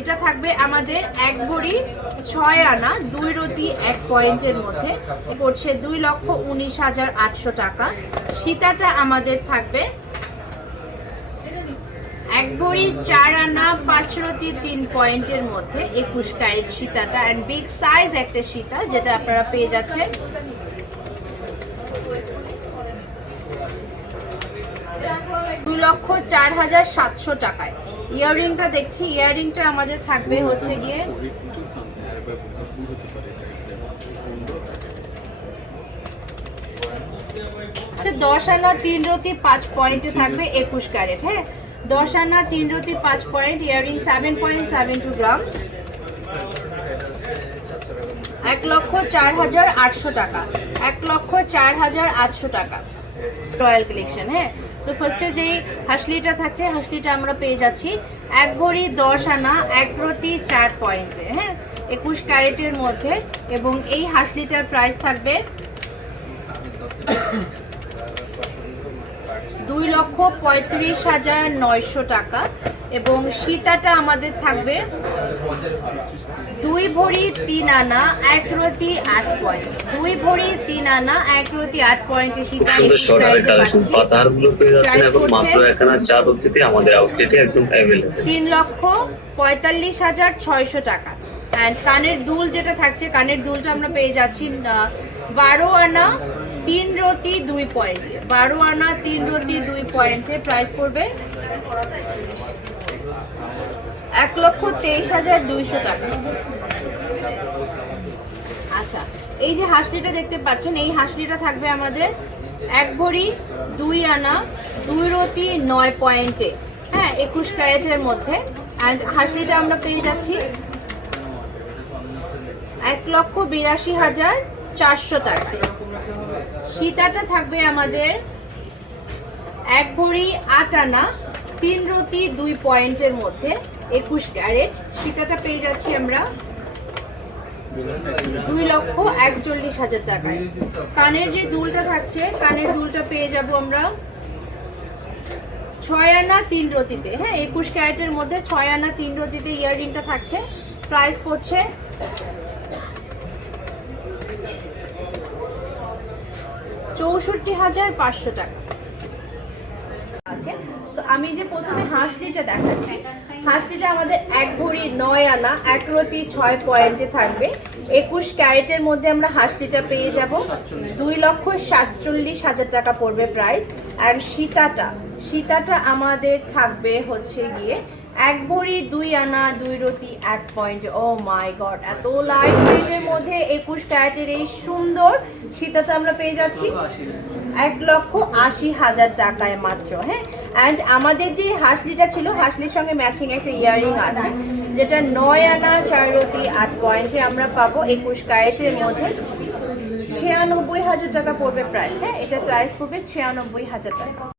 এটা থাকবে আমাদের 1 ভরি 6 আনা 2 রতি 1 পয়েন্টের মধ্যে, পড়ছে 2,19,800 টাকা। সীতাটা আমাদের থাকবে 1 ভরি 4 আনা 5 রতি 3 পয়েন্টের মধ্যে 21 ক্যারেট সীতাটা, এন্ড বিগ সাইজ একটা সীতা যেটা আপনারা পেয়ে যাচ্ছেন 2,04,700 টাকায়। ইয়াররিংটা দেখছি, ইয়াররিংটা আমাদের থাকবে হচ্ছে গিয়ে 10 আনা 3 রতি 5 পয়েন্টে থাকবে 21 ক্যারেট। হ্যাঁ, 10 আনা 3 রতি 5 পয়েন্ট, ইয়াররিং 7.72 গ্রাম, 1,04,800 টাকা। 1,04,800 টাকা রয়্যাল কালেকশন। হ্যাঁ, সো ফার্স্টে যেই হাসলিটা থাকছে, হাসলিটা আমরা পেয়ে যাচ্ছি 1 ভরি 10 আনা 1 রতি 4 পয়েন্টে। হ্যাঁ, 21 ক্যারেটের মধ্যে, এবং এই হাসলিটার প্রাইস থাকবে 2,35,900 টাকা। এবং সীতাটা আমাদের থাকবে 2 ভরি 3 আনা 1 রতি 8 পয়েন্ট। 2 ভরি 3 আনা 1 রতি 8 পয়েন্টে সীতা। পাতারগুলো পেয়ে যাচ্ছেন এখন মাত্র 1 আনা 4 রতিতে আমাদের আউটলেটে একদম अवेलेबल। 3,45,600 টাকা। এন্ড কানের দুল যেটা থাকছে, কানের দুলটা আমরা পেয়ে যাচ্ছি 12 আনা 3 রতি 2 পয়েন্টে। 12 আনা 3 রতি 2 পয়েন্টে প্রাইস পড়বে 1,23,200 টাকা। আচ্ছা, এই যে হাসলিটা দেখতে পাচ্ছেন, এই হাসলিটা থাকবে আমাদের 1 ভরি 2 আনা 2 রতি 9 পয়েন্টে। হ্যাঁ, 21 ক্যারেটের মধ্যে। অ্যান্ড হাসলিটা আমরা পেয়ে যাচ্ছি 1,82,400 টাকা। সীতাটা থাকবে আমাদের 1 ভরি 8 আনা 3 রতি 2 পয়েন্টের মধ্যে 21 ক্যারেট। সীতাটা পেয়ে যাচ্ছি আমরা 2,41,000 টাকায়। কানের যে দুলটা থাকছে, কানের দুলটা পেয়ে যাব আমরা 6 আনা 3 রতিতে। হ্যাঁ, 21 ক্যারেটের মধ্যে 6 আনা 3 রতিতে ইয়াররিংটা থাকছে। প্রাইস পড়ছে 64,500 টাকা। আমি যে প্রথমে হাসলিটা দেখাচ্ছি, হাসলিটা আমাদের 1 ভরি 9 আনা 1 রতি 6 পয়েন্টে থাকবে 21 ক্যারেটের মধ্যে। আমরা হাসলিটা পেয়ে যাব 2,47,000 টাকা পড়বে প্রাইস। আর সীতাটা আমাদের থাকবে হচ্ছে গিয়ে 1 ভরি 2 আনা 2 রতি 1 পয়েন্ট। ও মাই গড, এত লাইট ওয়েটের মধ্যে 21 ক্যারেটের এই সুন্দর সীতাটা আমরা পেয়ে যাচ্ছি 1,80,000 টাকায় মাত্র। হ্যাঁ, অ্যান্ড আমাদের যে হাসলিটা ছিল, হাসলির সঙ্গে ম্যাচিং একটা ইয়াররিং আছে যেটা 9 আনা 4 রতি 8 পয়েন্টে আমরা পাবো 21 ক্যারেটের মধ্যে। 96,000 টাকা পড়বে প্রাইস। হ্যাঁ, এটা প্রাইস পড়বে 96,000 টাকা।